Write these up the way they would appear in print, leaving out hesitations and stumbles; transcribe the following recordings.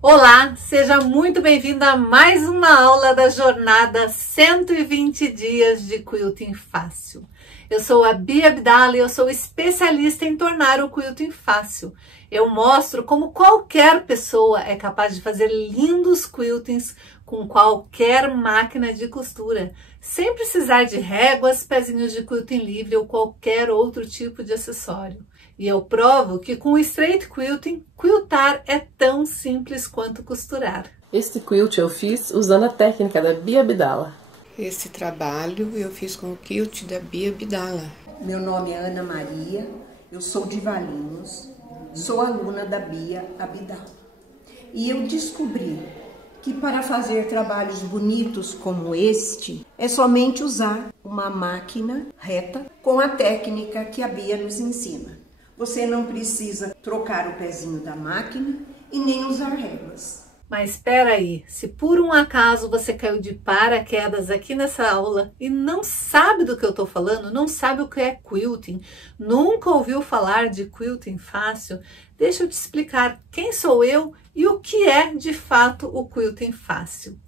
Olá, seja muito bem-vindo a mais uma aula da jornada 120 dias de quilting fácil. Eu sou a Bia Abdala e eu sou especialista em tornar o quilting fácil. Eu mostro como qualquer pessoa é capaz de fazer lindos quiltings com qualquer máquina de costura, sem precisar de réguas, pezinhos de quilting livre ou qualquer outro tipo de acessório. E eu provo que com o Straight Quilting, quiltar é tão simples quanto costurar. Este quilt eu fiz usando a técnica da Bia Abdala. Esse trabalho eu fiz com o quilt da Bia Abdala. Meu nome é Ana Maria, eu sou de Valinhos, sou aluna da Bia Abdala. E eu descobri que para fazer trabalhos bonitos como este, é somente usar uma máquina reta com a técnica que a Bia nos ensina. Você não precisa trocar o pezinho da máquina e nem usar réguas. Mas espera aí, se por um acaso você caiu de paraquedas aqui nessa aula e não sabe do que eu estou falando, não sabe o que é quilting, nunca ouviu falar de quilting fácil, deixa eu te explicar quem sou eu e o que é de fato o quilting fácil.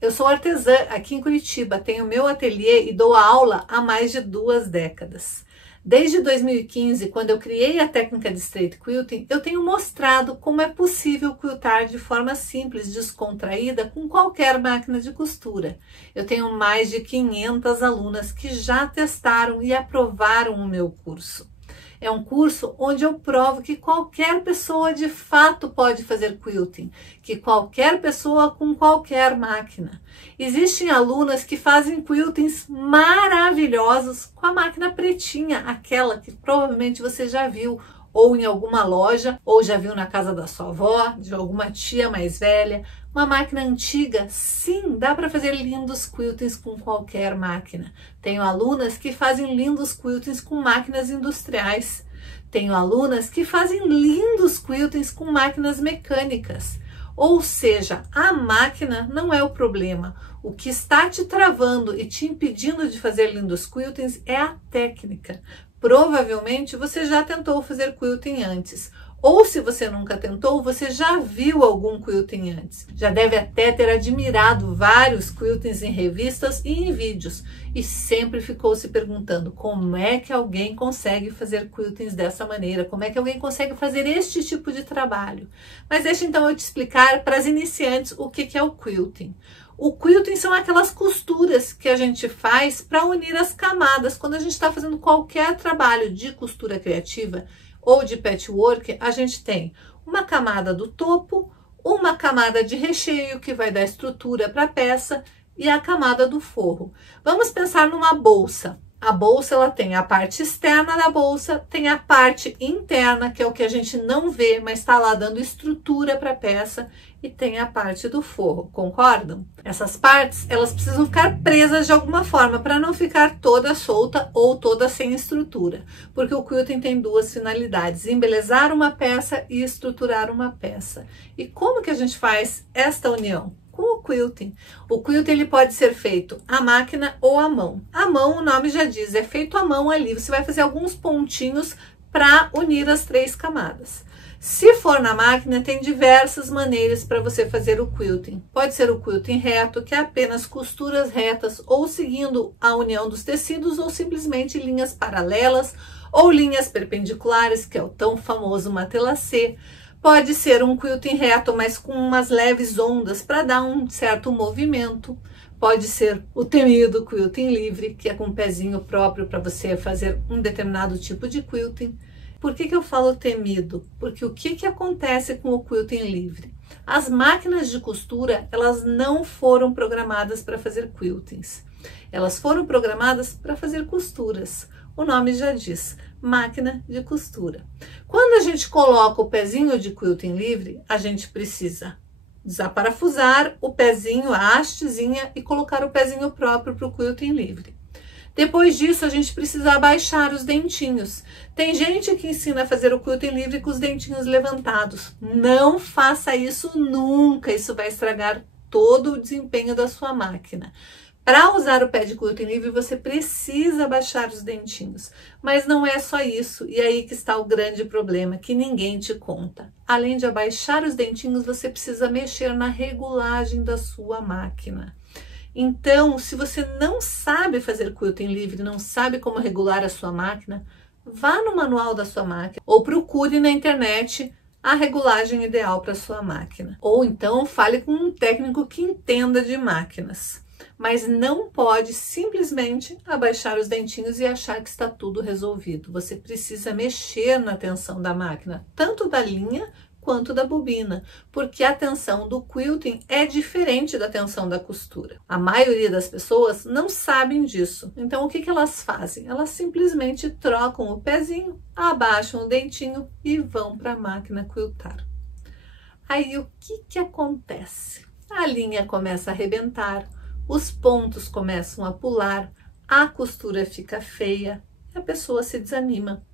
Eu sou artesã aqui em Curitiba, tenho meu ateliê e dou aula há mais de 2 décadas. Desde 2015, quando eu criei a técnica de Straight Quilting, eu tenho mostrado como é possível quiltar de forma simples, descontraída, com qualquer máquina de costura. Eu tenho mais de 500 alunas que já testaram e aprovaram o meu curso. É um curso onde eu provo que qualquer pessoa de fato pode fazer quilting, que qualquer pessoa com qualquer máquina. Existem alunas que fazem quiltings maravilhosos com a máquina pretinha, aquela que provavelmente você já viu ou em alguma loja, ou já viu na casa da sua avó, de alguma tia mais velha. Uma máquina antiga, sim, dá para fazer lindos quiltings com qualquer máquina. Tenho alunas que fazem lindos quiltings com máquinas industriais. Tenho alunas que fazem lindos quiltings com máquinas mecânicas. Ou seja, a máquina não é o problema. O que está te travando e te impedindo de fazer lindos quiltings é a técnica. Provavelmente você já tentou fazer quilting antes. Ou se você nunca tentou, você já viu algum quilting antes. Já deve até ter admirado vários quiltings em revistas e em vídeos. E sempre ficou se perguntando como é que alguém consegue fazer quiltings dessa maneira, como é que alguém consegue fazer este tipo de trabalho. Mas deixa então eu te explicar para as iniciantes o que é o quilting. O quilting são aquelas costuras que a gente faz para unir as camadas. Quando a gente está fazendo qualquer trabalho de costura criativa ou de patchwork, a gente tem uma camada do topo, uma camada de recheio que vai dar estrutura para a peça e a camada do forro. Vamos pensar numa bolsa. A bolsa ela tem a parte externa da bolsa, tem a parte interna, que é o que a gente não vê, mas está lá dando estrutura para a peça, e tem a parte do forro, concordam? Essas partes, elas precisam ficar presas de alguma forma, para não ficar toda solta ou toda sem estrutura, porque o quilting tem 2 finalidades, embelezar uma peça e estruturar uma peça. E como que a gente faz esta união? Com o quilting. O quilting ele pode ser feito à máquina ou à mão. À mão, o nome já diz, é feito à mão ali. Você vai fazer alguns pontinhos para unir as 3 camadas. Se for na máquina, tem diversas maneiras para você fazer o quilting. Pode ser o quilting reto, que é apenas costuras retas ou seguindo a união dos tecidos, ou simplesmente linhas paralelas ou linhas perpendiculares, que é o tão famoso matelassé. Pode ser um quilting reto, mas com umas leves ondas para dar um certo movimento. Pode ser o temido quilting livre, que é com um pezinho próprio para você fazer um determinado tipo de quilting. Por que eu falo temido? Porque o que acontece com o quilting livre? As máquinas de costura, elas não foram programadas para fazer quiltings. Elas foram programadas para fazer costuras. O nome já diz, máquina de costura. Quando a gente coloca o pezinho de quilting livre, a gente precisa desaparafusar o pezinho, a hastezinha, e colocar o pezinho próprio para o quilting livre. Depois disso, a gente precisa abaixar os dentinhos. Tem gente que ensina a fazer o quilting livre com os dentinhos levantados. Não faça isso nunca, isso vai estragar todo o desempenho da sua máquina. Para usar o pé de quilting livre, você precisa baixar os dentinhos. Mas não é só isso, e aí que está o grande problema, que ninguém te conta. Além de abaixar os dentinhos, você precisa mexer na regulagem da sua máquina. Então, se você não sabe fazer quilting livre, não sabe como regular a sua máquina, vá no manual da sua máquina ou procure na internet a regulagem ideal para a sua máquina. Ou então fale com um técnico que entenda de máquinas. Mas não pode simplesmente abaixar os dentinhos e achar que está tudo resolvido. Você precisa mexer na tensão da máquina, tanto da linha quanto da bobina, porque a tensão do quilting é diferente da tensão da costura. A maioria das pessoas não sabem disso. Então, o que elas fazem? Elas simplesmente trocam o pezinho, abaixam o dentinho e vão para a máquina quiltar. Aí, o que acontece? A linha começa a arrebentar, os pontos começam a pular, a costura fica feia e a pessoa se desanima.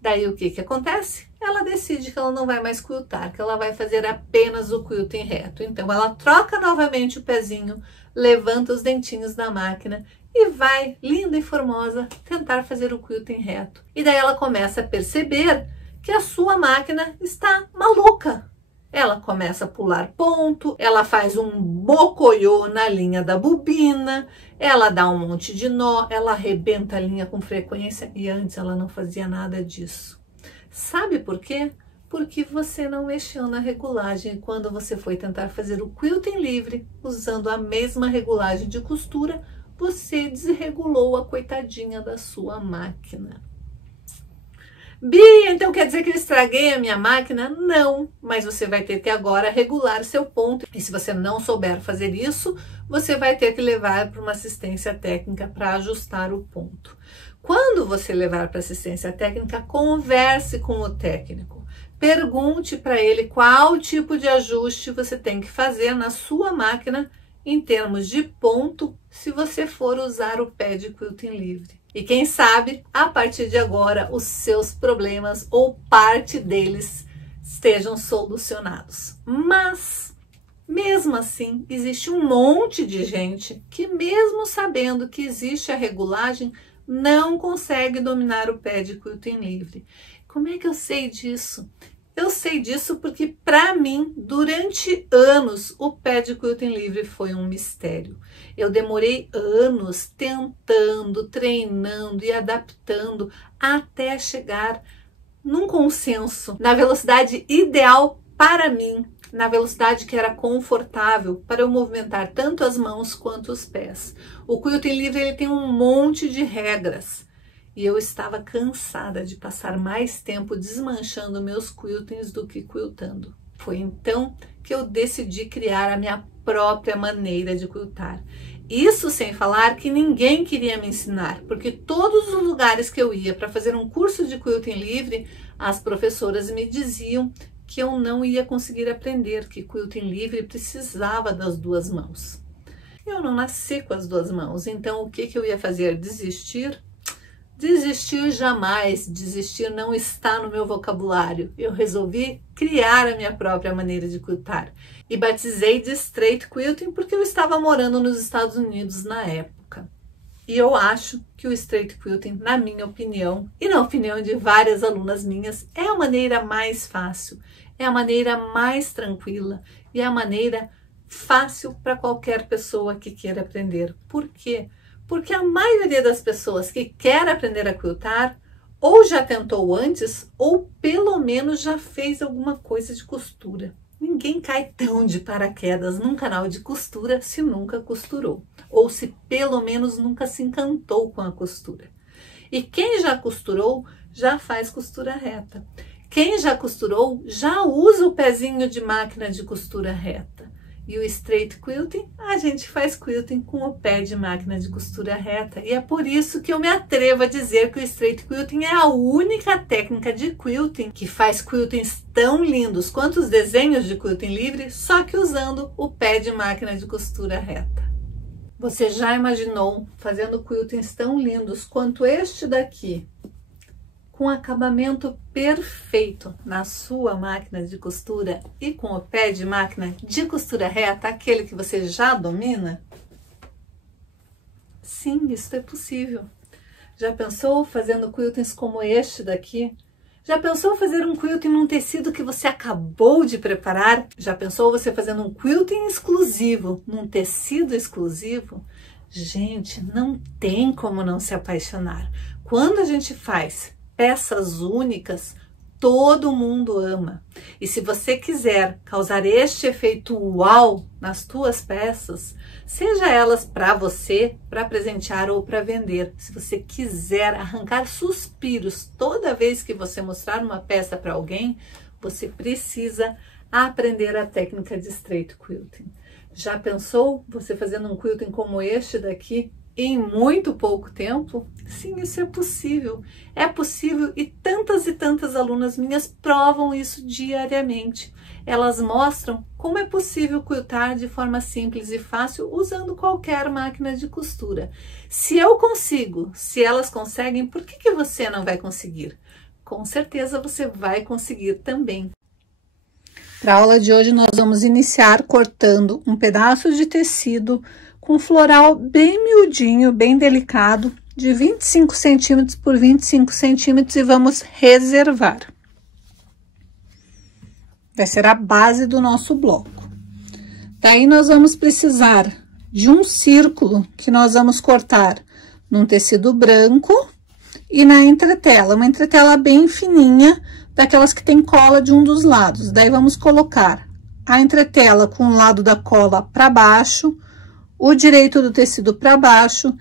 Daí o que acontece? Ela decide que ela não vai mais quiltar, que ela vai fazer apenas o quilting reto. Então ela troca novamente o pezinho, levanta os dentinhos da máquina e vai, linda e formosa, tentar fazer o quilting reto. E daí ela começa a perceber que a sua máquina está maluca. Ela começa a pular ponto, ela faz um bocoiô na linha da bobina, ela dá um monte de nó, ela arrebenta a linha com frequência e antes ela não fazia nada disso. Sabe por quê? Porque você não mexeu na regulagem. Quando você foi tentar fazer o quilting livre, usando a mesma regulagem de costura, você desregulou a coitadinha da sua máquina. Bia, então quer dizer que eu estraguei a minha máquina? Não, mas você vai ter que agora regular seu ponto. E se você não souber fazer isso, você vai ter que levar para uma assistência técnica para ajustar o ponto. Quando você levar para assistência técnica, converse com o técnico. Pergunte para ele qual tipo de ajuste você tem que fazer na sua máquina em termos de ponto, se você for usar o pé de quilting livre. E quem sabe, a partir de agora, os seus problemas ou parte deles estejam solucionados. Mas, mesmo assim, existe um monte de gente que, mesmo sabendo que existe a regulagem, não consegue dominar o pé de quilting livre. Como é que eu sei disso? Eu sei disso porque, para mim, durante anos, o pé de quilting livre foi um mistério. Eu demorei anos tentando, treinando e adaptando até chegar num consenso, na velocidade ideal para mim, na velocidade que era confortável para eu movimentar tanto as mãos quanto os pés. O quilting livre ele tem um monte de regras. E eu estava cansada de passar mais tempo desmanchando meus quiltings do que quiltando. Foi então que eu decidi criar a minha própria maneira de quiltar. Isso sem falar que ninguém queria me ensinar, porque todos os lugares que eu ia para fazer um curso de quilting livre, as professoras me diziam que eu não ia conseguir aprender, que quilting livre precisava das duas mãos. Eu não nasci com as duas mãos, então o que eu ia fazer? Desistir? Desistir jamais, desistir não está no meu vocabulário. Eu resolvi criar a minha própria maneira de quiltar e batizei de straight quilting porque eu estava morando nos Estados Unidos na época. E eu acho que o straight quilting, na minha opinião e na opinião de várias alunas minhas, é a maneira mais fácil, é a maneira mais tranquila e é a maneira fácil para qualquer pessoa que queira aprender. Por quê? Porque a maioria das pessoas que quer aprender a quiltar ou já tentou antes ou pelo menos já fez alguma coisa de costura. Ninguém cai tão de paraquedas num canal de costura se nunca costurou ou se pelo menos nunca se encantou com a costura. E quem já costurou já faz costura reta. Quem já costurou já usa o pezinho de máquina de costura reta. E o straight quilting, a gente faz quilting com o pé de máquina de costura reta. E é por isso que eu me atrevo a dizer que o straight quilting é a única técnica de quilting que faz quiltings tão lindos quanto os desenhos de quilting livre, só que usando o pé de máquina de costura reta. Você já imaginou fazendo quiltings tão lindos quanto este daqui, com acabamento perfeito na sua máquina de costura e com o pé de máquina de costura reta, aquele que você já domina? Sim, isso é possível. Já pensou fazendo quiltings como este daqui? Já pensou fazer um quilting num tecido que você acabou de preparar? Já pensou você fazendo um quilting exclusivo num tecido exclusivo? Gente, não tem como não se apaixonar. Quando a gente faz peças únicas, todo mundo ama. E se você quiser causar este efeito uau nas tuas peças, seja elas para você, para presentear ou para vender, se você quiser arrancar suspiros toda vez que você mostrar uma peça para alguém, você precisa aprender a técnica de straight quilting. Já pensou você fazendo um quilting como este daqui em muito pouco tempo? Sim, isso é possível. É possível e tantas alunas minhas provam isso diariamente. Elas mostram como é possível quiltar de forma simples e fácil usando qualquer máquina de costura. Se eu consigo, se elas conseguem, por que você não vai conseguir? Com certeza você vai conseguir também. Para a aula de hoje nós vamos iniciar cortando um pedaço de tecido com floral bem miudinho, bem delicado, de 25 centímetros por 25 centímetros e vamos reservar. Vai ser a base do nosso bloco. Daí nós vamos precisar de um círculo que nós vamos cortar num tecido branco e na entretela, uma entretela bem fininha, daquelas que tem cola de um dos lados. Daí vamos colocar a entretela com o lado da cola para baixo, o direito do tecido para baixo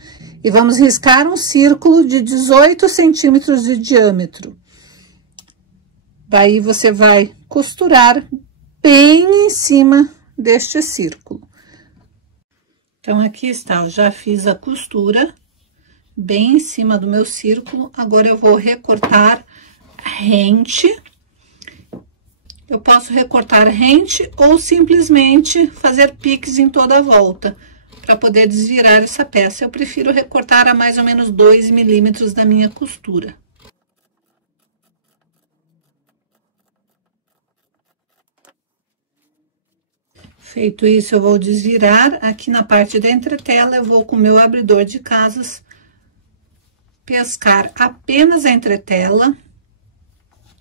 e vamos riscar um círculo de 18 centímetros de diâmetro. Daí você vai costurar bem em cima deste círculo. Então, aqui está, eu já fiz a costura bem em cima do meu círculo. Agora eu vou recortar rente. Eu posso recortar rente ou simplesmente fazer piques em toda a volta para poder desvirar essa peça. Eu prefiro recortar a mais ou menos 2 milímetros da minha costura. Feito isso, eu vou desvirar. Aqui na parte da entretela, eu vou com o meu abridor de casas pescar apenas a entretela.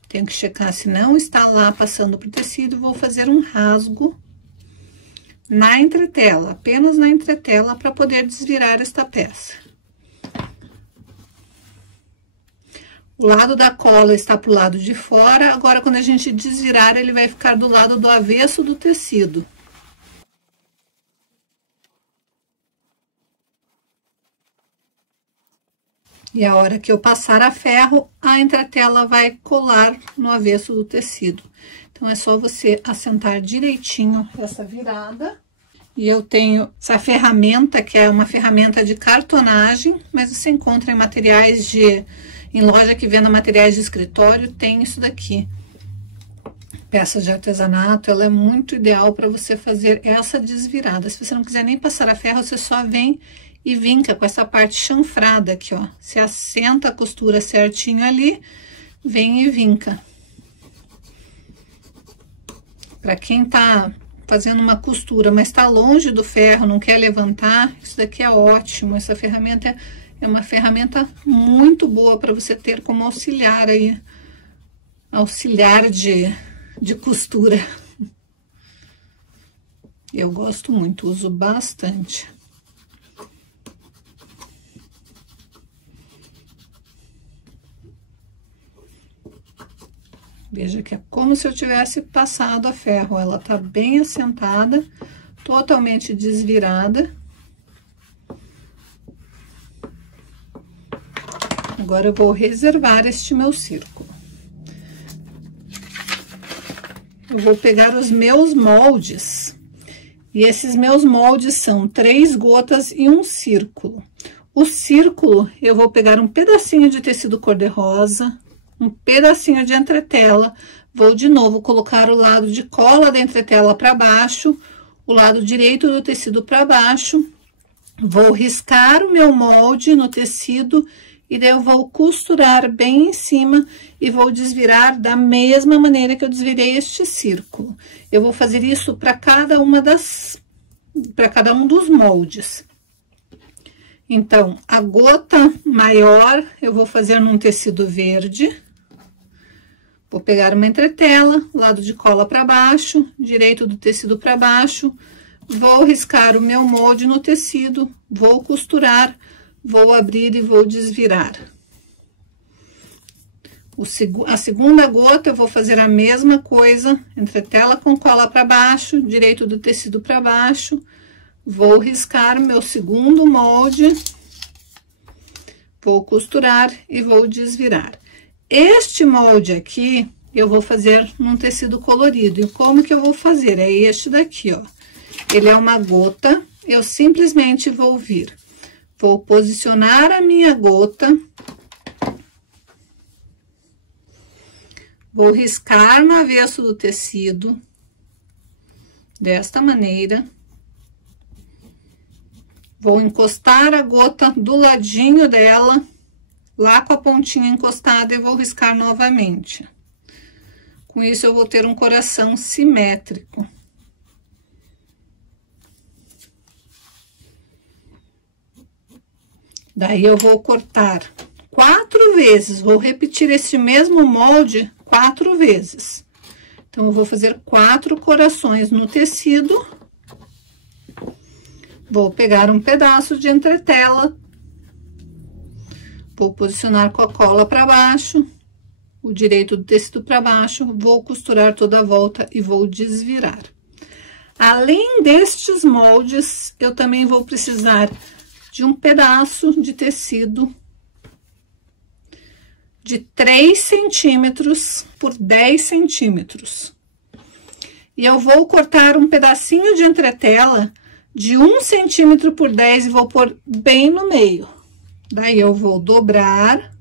Tenho que checar se não está lá passando pro tecido. Vou fazer um rasgo na entretela, apenas na entretela, para poder desvirar esta peça. O lado da cola está pro lado de fora. Agora, quando a gente desvirar, ele vai ficar do lado do avesso do tecido. E a hora que eu passar a ferro, a entretela vai colar no avesso do tecido. Então, é só você assentar direitinho essa virada. E eu tenho essa ferramenta, que é uma ferramenta de cartonagem, mas você encontra em materiais em loja que venda materiais de escritório, tem isso daqui. Peças de artesanato, ela é muito ideal para você fazer essa desvirada. Se você não quiser nem passar a ferro, você só vem e vinca com essa parte chanfrada aqui, ó. Você assenta a costura certinho ali, vem e vinca. Para quem tá fazendo uma costura, mas tá longe do ferro, não quer levantar, isso daqui é ótimo. Essa ferramenta é uma ferramenta muito boa para você ter como auxiliar aí, auxiliar de costura. Eu gosto muito, uso bastante. Veja que é como se eu tivesse passado a ferro. Ela tá bem assentada, totalmente desvirada. Agora eu vou reservar este meu círculo. Eu vou pegar os meus moldes. E esses meus moldes são 3 gotas e um círculo. O círculo, eu vou pegar um pedacinho de tecido cor-de-rosa, um pedacinho de entretela, vou de novo colocar o lado de cola da entretela para baixo, o lado direito do tecido para baixo, vou riscar o meu molde no tecido e daí eu vou costurar bem em cima e vou desvirar da mesma maneira que eu desvirei este círculo. Eu vou fazer isso para cada um dos moldes. Então, a gota maior eu vou fazer num tecido verde. Vou pegar uma entretela, lado de cola para baixo, direito do tecido para baixo. Vou riscar o meu molde no tecido, vou costurar, vou abrir e vou desvirar. A segunda gota eu vou fazer a mesma coisa, entretela com cola para baixo, direito do tecido para baixo. Vou riscar o meu segundo molde, vou costurar e vou desvirar. Este molde aqui eu vou fazer num tecido colorido. E como que eu vou fazer? É este daqui, ó. Ele é uma gota, eu simplesmente vou vir. Vou posicionar a minha gota. Vou riscar no avesso do tecido, desta maneira. Vou encostar a gota do ladinho dela, lá com a pontinha encostada, e vou riscar novamente. Com isso, eu vou ter um coração simétrico. Daí, eu vou cortar 4 vezes, vou repetir esse mesmo molde 4 vezes. Então, eu vou fazer 4 corações no tecido. Vou pegar um pedaço de entretela, vou posicionar com a cola para baixo, o direito do tecido para baixo, vou costurar toda a volta e vou desvirar. Além destes moldes, eu também vou precisar de um pedaço de tecido de 3 centímetros por 10 centímetros. E eu vou cortar um pedacinho de entretela de 1 centímetro por 10 e vou pôr bem no meio. Daí, eu vou dobrar,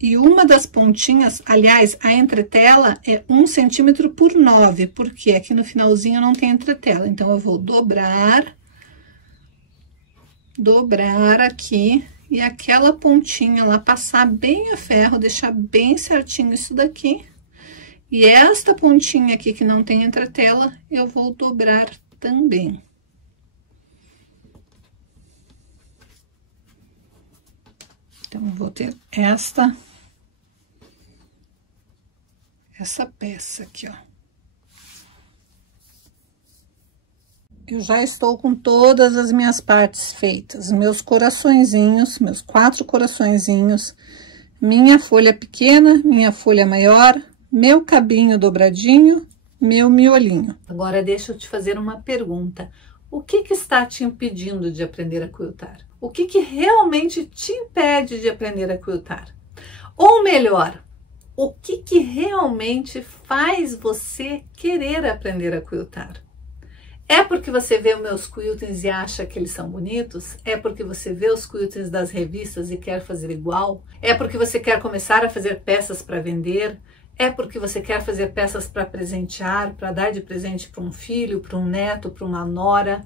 e uma das pontinhas, aliás, a entretela é 1 centímetro por 9, porque aqui no finalzinho não tem entretela. Então, eu vou dobrar aqui, e aquela pontinha lá, passar bem a ferro, deixar bem certinho isso daqui. E esta pontinha aqui que não tem entretela, eu vou dobrar também. Então, eu vou ter essa peça aqui, ó. Eu já estou com todas as minhas partes feitas, meus coraçõezinhos, meus 4 coraçõezinhos, minha folha pequena, minha folha maior, meu cabinho dobradinho, meu miolinho. Agora, deixa eu te fazer uma pergunta. O que está te impedindo de aprender a quiltar? O que realmente te impede de aprender a quiltar? Ou melhor, o que realmente faz você querer aprender a quiltar? É porque você vê os meus quiltings e acha que eles são bonitos? É porque você vê os quiltings das revistas e quer fazer igual? É porque você quer começar a fazer peças para vender? É porque você quer fazer peças para presentear, para dar de presente para um filho, para um neto, para uma nora?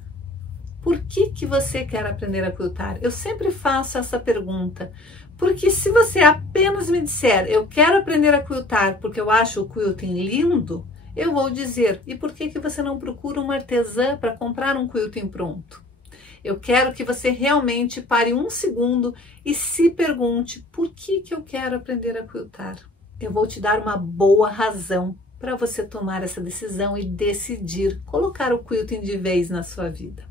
Por que você quer aprender a quiltar? Eu sempre faço essa pergunta, porque se você apenas me disser, eu quero aprender a quiltar porque eu acho o quilting lindo, eu vou dizer, e por que você não procura uma artesã para comprar um quilting pronto? Eu quero que você realmente pare um segundo e se pergunte, por que eu quero aprender a quiltar? Eu vou te dar uma boa razão para você tomar essa decisão e decidir colocar o quilting de vez na sua vida.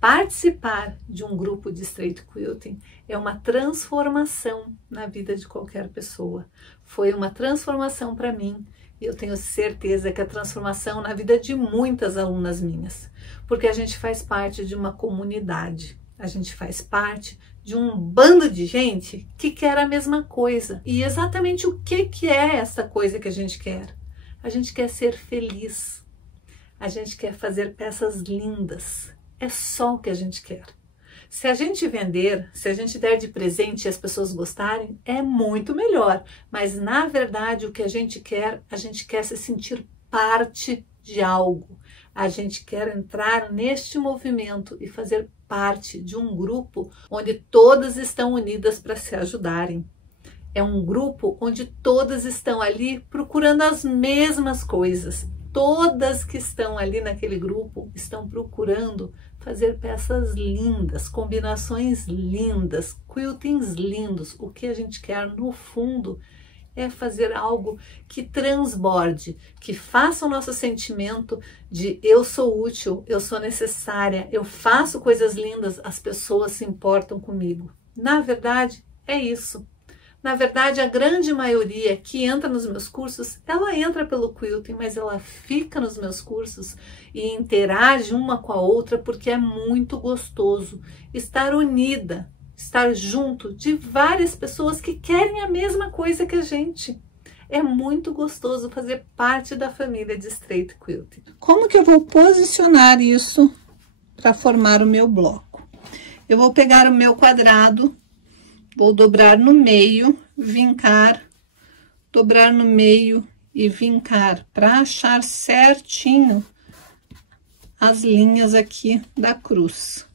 Participar de um grupo de straight quilting é uma transformação na vida de qualquer pessoa. Foi uma transformação para mim e eu tenho certeza que a transformação na vida de muitas alunas minhas, porque a gente faz parte de uma comunidade, a gente faz parte de um bando de gente que quer a mesma coisa. E exatamente o que é essa coisa que a gente quer? A gente quer ser feliz, a gente quer fazer peças lindas. É só o que a gente quer. Se a gente vender, se a gente der de presente e as pessoas gostarem, é muito melhor. Mas, na verdade, o que a gente quer se sentir parte de algo. A gente quer entrar neste movimento e fazer parte de um grupo onde todas estão unidas para se ajudarem. É um grupo onde todas estão ali procurando as mesmas coisas. todas que estão ali naquele grupo estão procurando fazer peças lindas, combinações lindas, quiltings lindos. O que a gente quer no fundo é fazer algo que transborde, que faça o nosso sentimento de eu sou útil, eu sou necessária, eu faço coisas lindas, as pessoas se importam comigo. Na verdade, é isso. Na verdade, a grande maioria que entra nos meus cursos, ela entra pelo quilting, mas ela fica nos meus cursos e interage uma com a outra porque é muito gostoso estar unida, estar junto de várias pessoas que querem a mesma coisa que a gente. É muito gostoso fazer parte da família de Straight Quilting. Como que eu vou posicionar isso para formar o meu bloco? Eu vou pegar o meu quadrado, vou dobrar no meio, vincar, dobrar no meio e vincar para achar certinho as linhas aqui da cruz.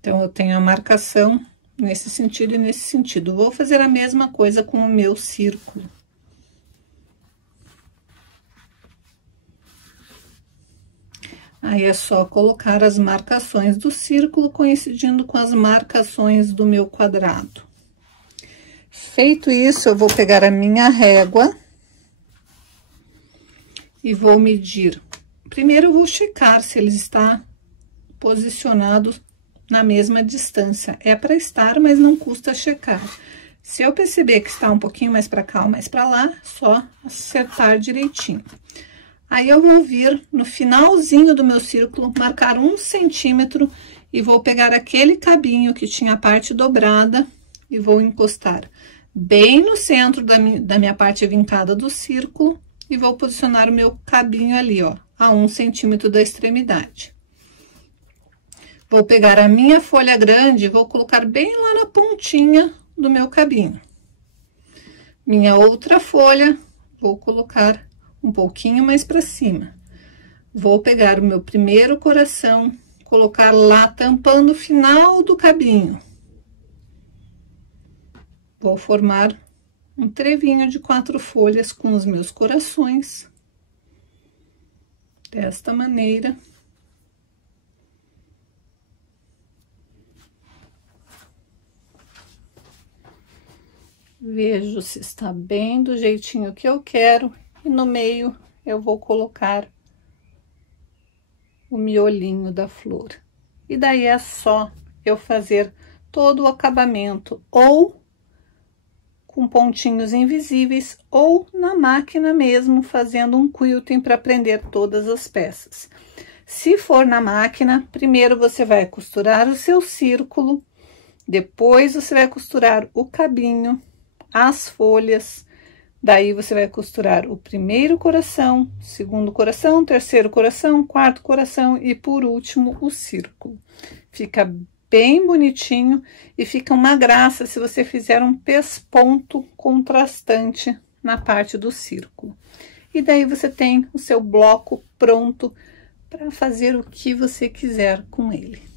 Então, eu tenho a marcação nesse sentido e nesse sentido. Vou fazer a mesma coisa com o meu círculo. Aí, é só colocar as marcações do círculo coincidindo com as marcações do meu quadrado. Feito isso, eu vou pegar a minha régua e vou medir. Primeiro, eu vou checar se ele está posicionado na mesma distância. É para estar, mas não custa checar. Se eu perceber que está um pouquinho mais para cá ou mais para lá, só acertar direitinho. Aí, eu vou vir no finalzinho do meu círculo, marcar 1 centímetro e vou pegar aquele cabinho que tinha a parte dobrada e vou encostar bem no centro da minha parte vincada do círculo e vou posicionar o meu cabinho ali, ó, a 1 centímetro da extremidade. Vou pegar a minha folha grande e vou colocar bem lá na pontinha do meu cabinho. Minha outra folha, vou colocar um pouquinho mais para cima. Vou pegar o meu primeiro coração, colocar lá tampando o final do cabinho. Vou formar um trevinho de 4 folhas com os meus corações. Desta maneira. Vejo se está bem do jeitinho que eu quero. E no meio eu vou colocar o miolinho da flor. E daí é só eu fazer todo o acabamento, ou com pontinhos invisíveis, ou na máquina mesmo, fazendo um quilting para prender todas as peças. Se for na máquina, primeiro você vai costurar o seu círculo, depois você vai costurar o cabinho, as folhas. Daí, você vai costurar o primeiro coração, segundo coração, terceiro coração, quarto coração e, por último, o círculo. Fica bem bonitinho e fica uma graça se você fizer um pesponto contrastante na parte do círculo. E daí, você tem o seu bloco pronto para fazer o que você quiser com ele.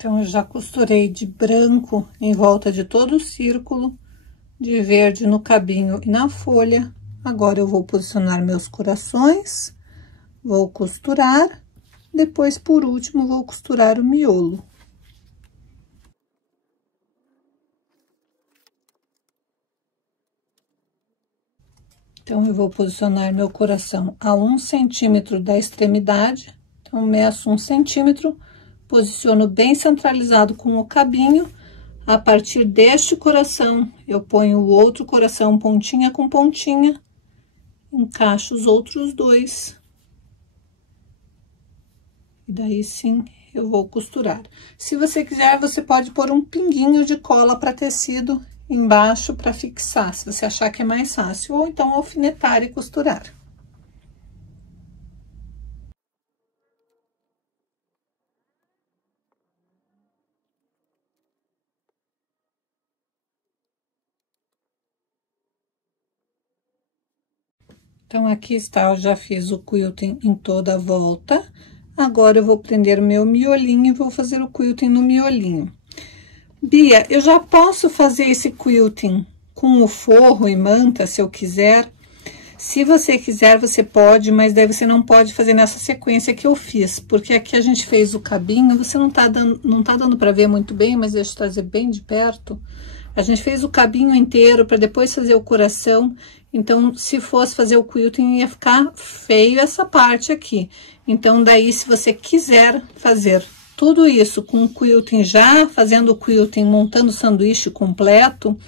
Então, eu já costurei de branco em volta de todo o círculo, de verde no cabinho e na folha, Agora, eu vou posicionar meus corações, vou costurar, depois, por último, vou costurar o miolo. Então, eu vou posicionar meu coração a 1 centímetro da extremidade. Então, meço 1 centímetro, posiciono bem centralizado com o cabinho. A partir deste coração, eu ponho o outro coração pontinha com pontinha, encaixo os outros dois. E daí sim, eu vou costurar. Se você quiser, você pode pôr um pinguinho de cola para tecido embaixo para fixar, se você achar que é mais fácil, ou então alfinetar e costurar. Então, aqui está, eu já fiz o quilting em toda a volta. Agora, eu vou prender o meu miolinho e vou fazer o quilting no miolinho. Bia, eu já posso fazer esse quilting com o forro e manta, se eu quiser? Se você quiser, você pode, mas daí você não pode fazer nessa sequência que eu fiz, porque aqui a gente fez o cabinho, você não tá dando para ver muito bem, mas deixa eu trazer bem de perto. A gente fez o cabinho inteiro para depois fazer o coração, então, se fosse fazer o quilting, ia ficar feio essa parte aqui. Então, daí, se você quiser fazer tudo isso com o quilting, já fazendo o quilting, montando o sanduíche completo,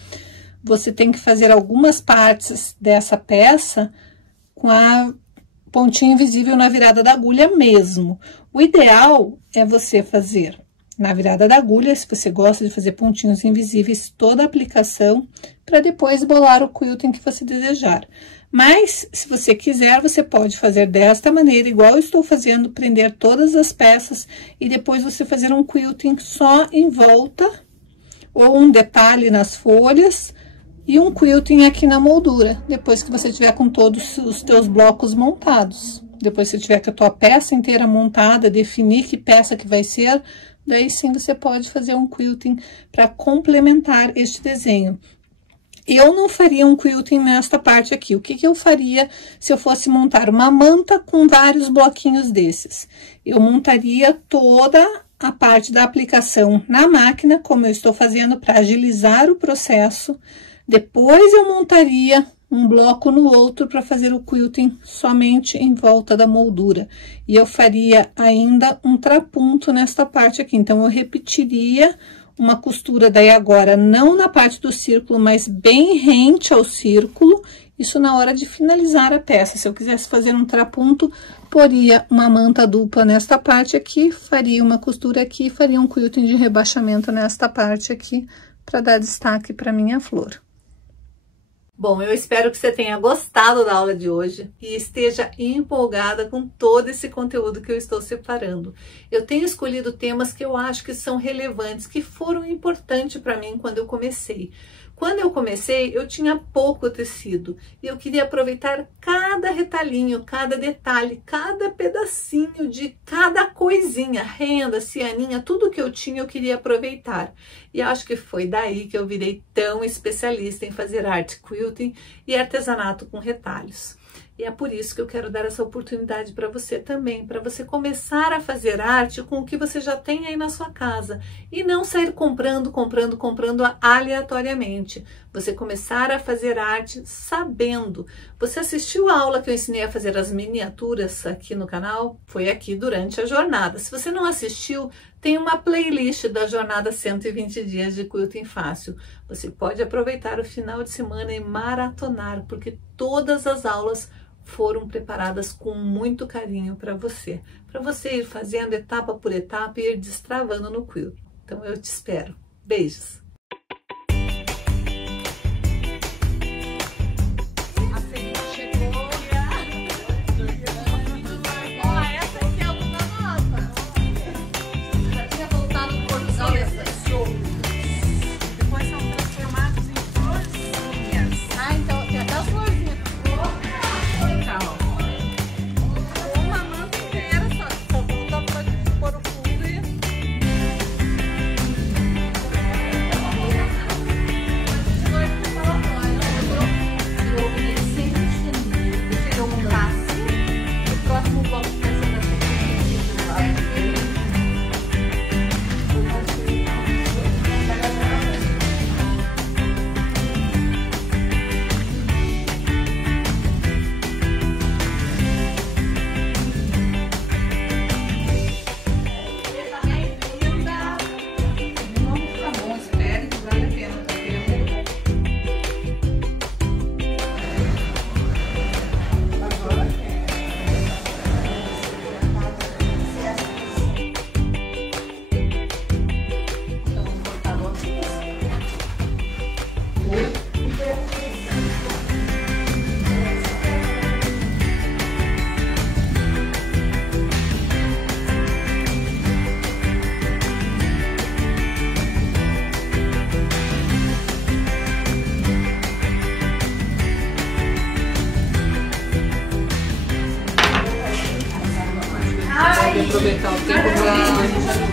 você tem que fazer algumas partes dessa peça com a pontinha invisível na virada da agulha mesmo. O ideal é você fazer na virada da agulha, se você gosta de fazer pontinhos invisíveis, toda a aplicação, para depois bolar o quilting que você desejar. Mas, se você quiser, você pode fazer desta maneira, igual eu estou fazendo, prender todas as peças e depois você fazer um quilting só em volta, ou um detalhe nas folhas e um quilting aqui na moldura, depois que você tiver com todos os teus blocos montados. Depois que você tiver com a tua peça inteira montada, definir que peça que vai ser, daí sim você pode fazer um quilting para complementar este desenho. Eu não faria um quilting nesta parte aqui. O que que eu faria se eu fosse montar uma manta com vários bloquinhos desses? Eu montaria toda a parte da aplicação na máquina, como eu estou fazendo para agilizar o processo. Depois eu montaria um bloco no outro para fazer o quilting somente em volta da moldura. E eu faria ainda um trapunto nesta parte aqui. Então, eu repetiria uma costura daí agora, não na parte do círculo, mas bem rente ao círculo, isso na hora de finalizar a peça. Se eu quisesse fazer um trapunto, poria uma manta dupla nesta parte aqui, faria uma costura aqui, faria um quilting de rebaixamento nesta parte aqui, para dar destaque para minha flor. Bom, eu espero que você tenha gostado da aula de hoje e esteja empolgada com todo esse conteúdo que eu estou separando. Eu tenho escolhido temas que eu acho que são relevantes, que foram importantes para mim quando eu comecei. Quando eu comecei, eu tinha pouco tecido e eu queria aproveitar cada retalhinho, cada detalhe, cada pedacinho de cada coisinha, renda, cianinha, tudo que eu tinha eu queria aproveitar. E acho que foi daí que eu virei tão especialista em fazer arte quilting e artesanato com retalhos. E é por isso que eu quero dar essa oportunidade para você também, para você começar a fazer arte com o que você já tem aí na sua casa e não sair comprando aleatoriamente. Você começar a fazer arte sabendo. Você assistiu a aula que eu ensinei a fazer as miniaturas aqui no canal? Foi aqui durante a jornada. Se você não assistiu, tem uma playlist da jornada 120 dias de quilting fácil. Você pode aproveitar o final de semana e maratonar, porque todas as aulas foram preparadas com muito carinho para você ir fazendo etapa por etapa e ir destravando no quilting. Então eu te espero. Beijos! Aproveitar o tempo para